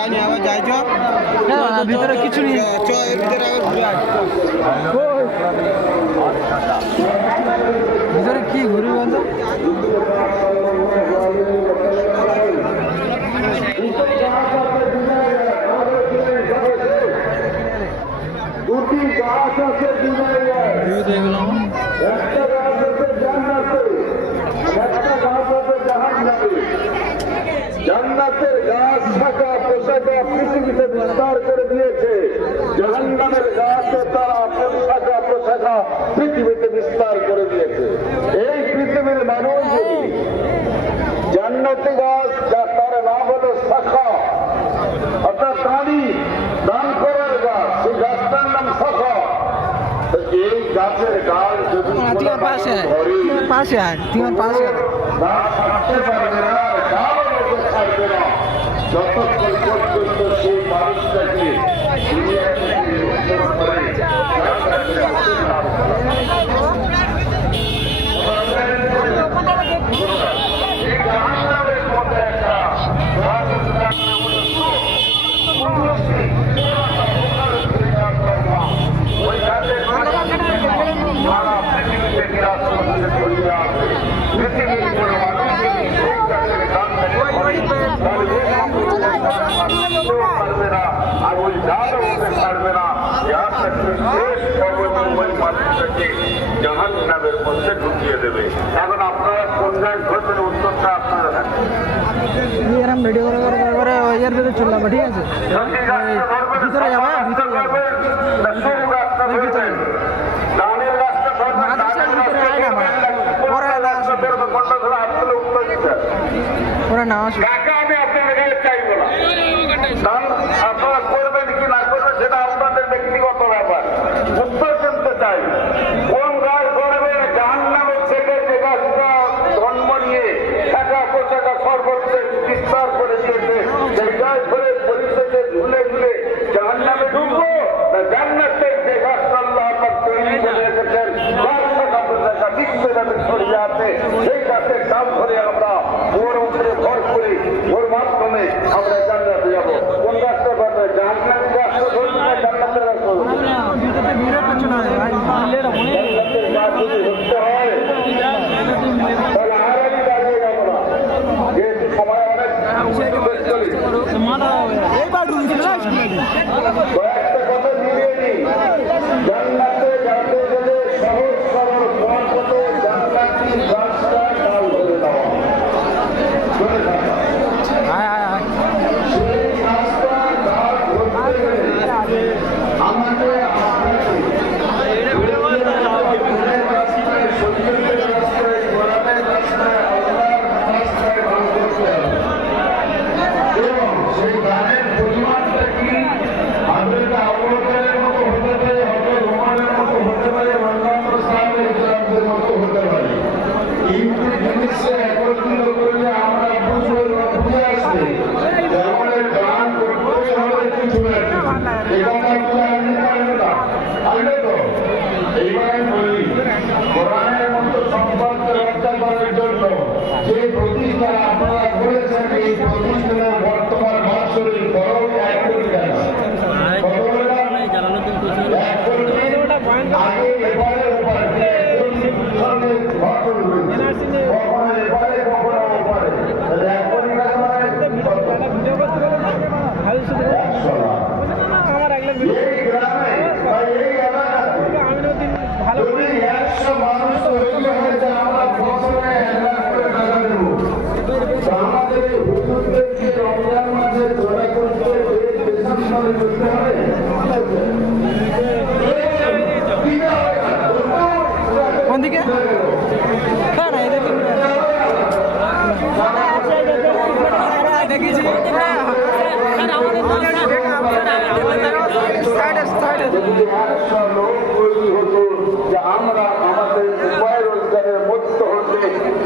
যায়নি আবার যাই চ। হ্যাঁ, ভিতরে কিছু নেই। হ্যাঁ, চ এর ভিতরে আবার ঘুরে আয়। ভিতরে কি ঘুরবি বলতো? জান্নাতের গাছ উদ্ধার করে দিয়েছে। জাহান্নামের গাছকে তারা প্রশাখা প্রশাখা পৃথিবীতে বিস্তার করে দিয়েছে। এই পৃথিবীর মানুষ জান্নাতি গাছ যা তার নাম হলো শাখা অর্থাৎ তাঁরই দান করার গাছ সেই গাছটার নাম শাখা এই গাছের গাছ মানুষটাকে ক্যামেরা ভিডিও করার পরে ইয়ের ভিতরে চললাম ঠিক আছে ভিতরে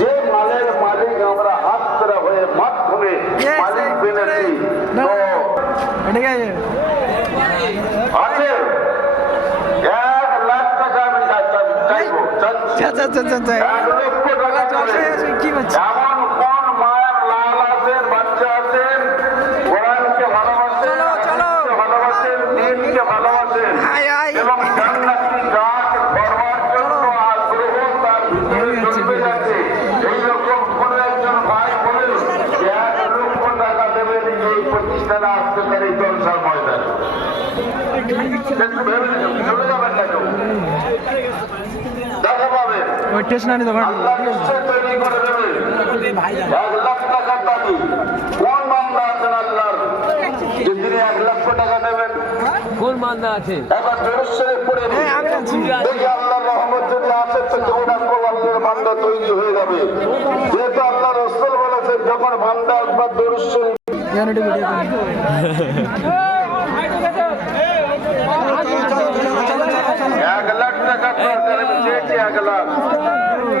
যে মালের মালিক আমরা হাত হয়ে মাধ্যমে মালিক বিনতি এক লাখ টাকা আমি চাইব আচ্ছা আচ্ছা আচ্ছা কি হচ্ছে টাকা নেবেন কোন মান্দা আছে। দেখি আল্লাহর রহমত যদি আসে তো কেউ না আল্লাহর ভান্ডা তৈরি হয়ে যাবে। যেহেতু আল্লাহ রসুল বলেছে যখন ভান্ডা একবার দরুশ্বরী ইয়ানিটি ভিডিও করি এক লাখ টাকা দরকার আমি চেয়েছি এক লাখ বলুন নারে তকবীর নারে তকবীর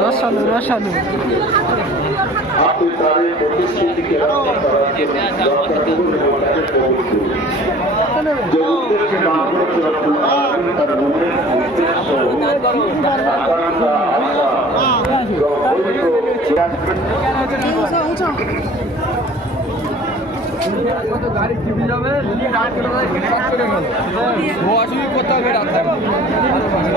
রসালু রসালু। আপনি তার এই প্রতিশ্রুতিকে রক্ষা করার জন্য দরকার করুন এবং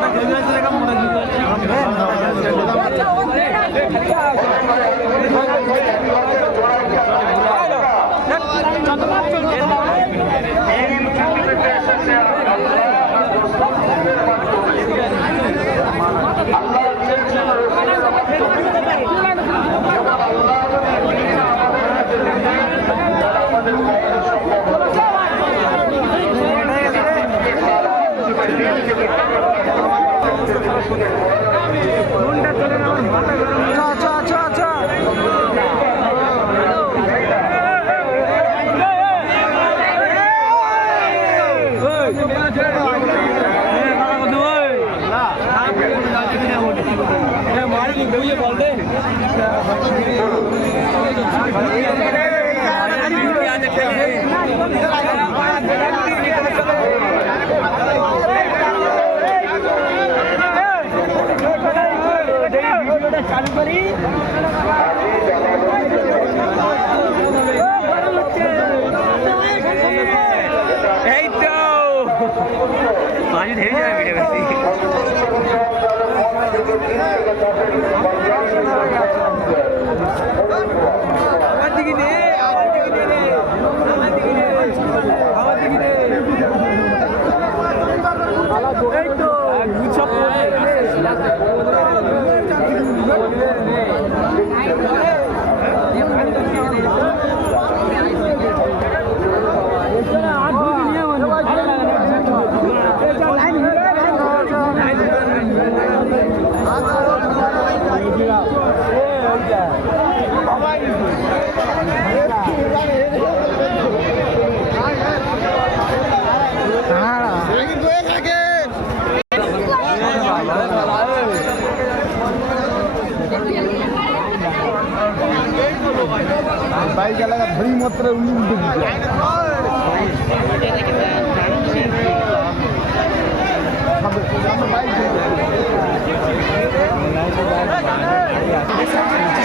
তাকে কবুল করুন। যে উদ্দেশ্যে মাহবুব রব্বুল আলামিন তার মনের উদ্দেশ্য, আকাঙ্ক্ষা, আশা, গভীর আচ্ছা আচ্ছা আচ্ছা আচ্ছা এই তো পাঁচ ধরে যাবে ভিডিও করতে আমার দিকে নে আমার দিকে বাইক এলাকা ধরি মাত্র উল্টে দিচ্ছে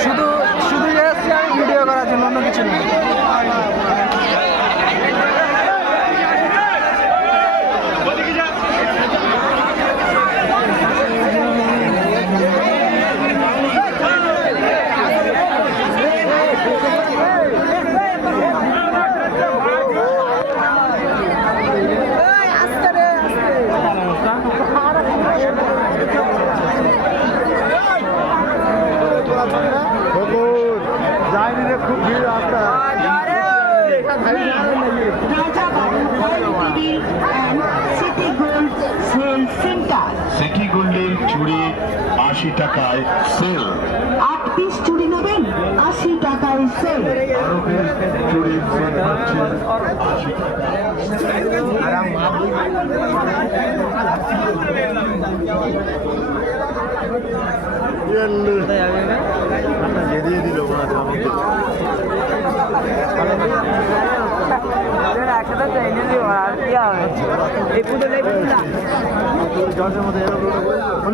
শুধু শুধু আমি ভিডিও করার জন্য, অন্য কিছু নেই যায়নি রে খুব ভিড় রাস্তা. সিটি গোল্ডের চুড়ি আশি টাকায় সেল। আট পিস চুড়ি নেবেন আশি টাকায় সেল। সেল আশি টাকা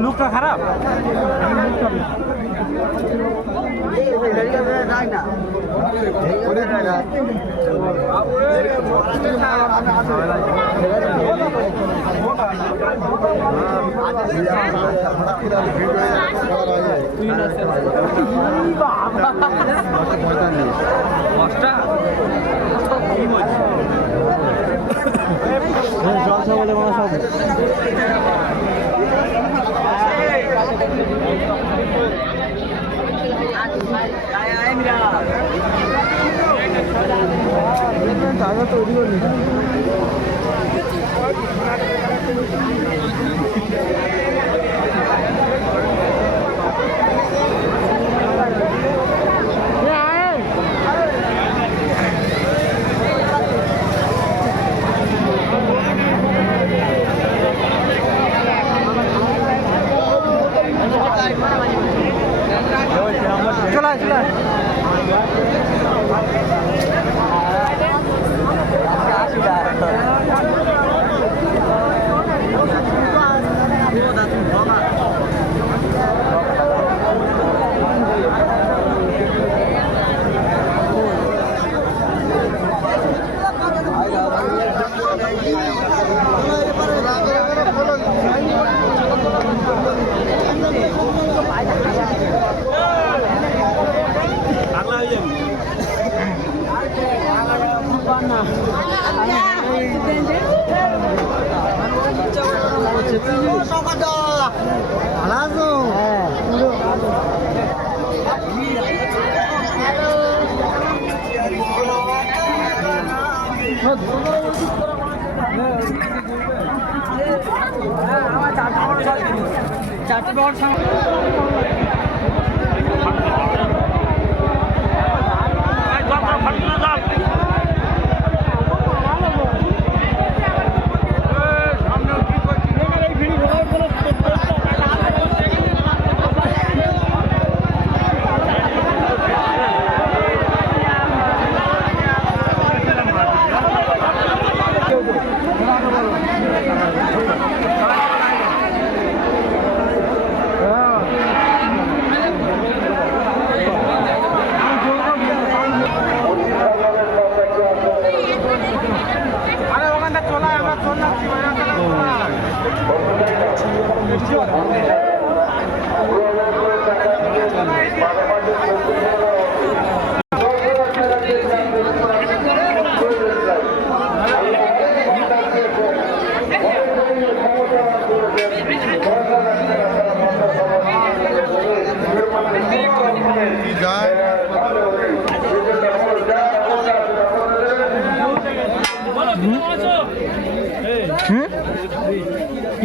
লুকটা খারাপ? না জলসা বলে মানে তৈরি করলি চলে আয়, চলে আয়। পাগলা হয়ে যাবি আরে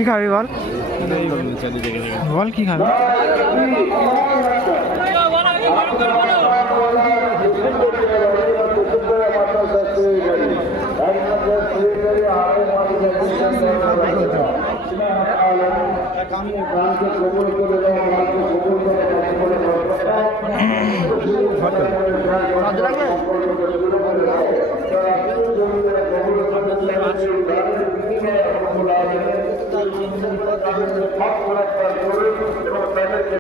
কি খাবি বল? বল কি খাবি? এবং তাদের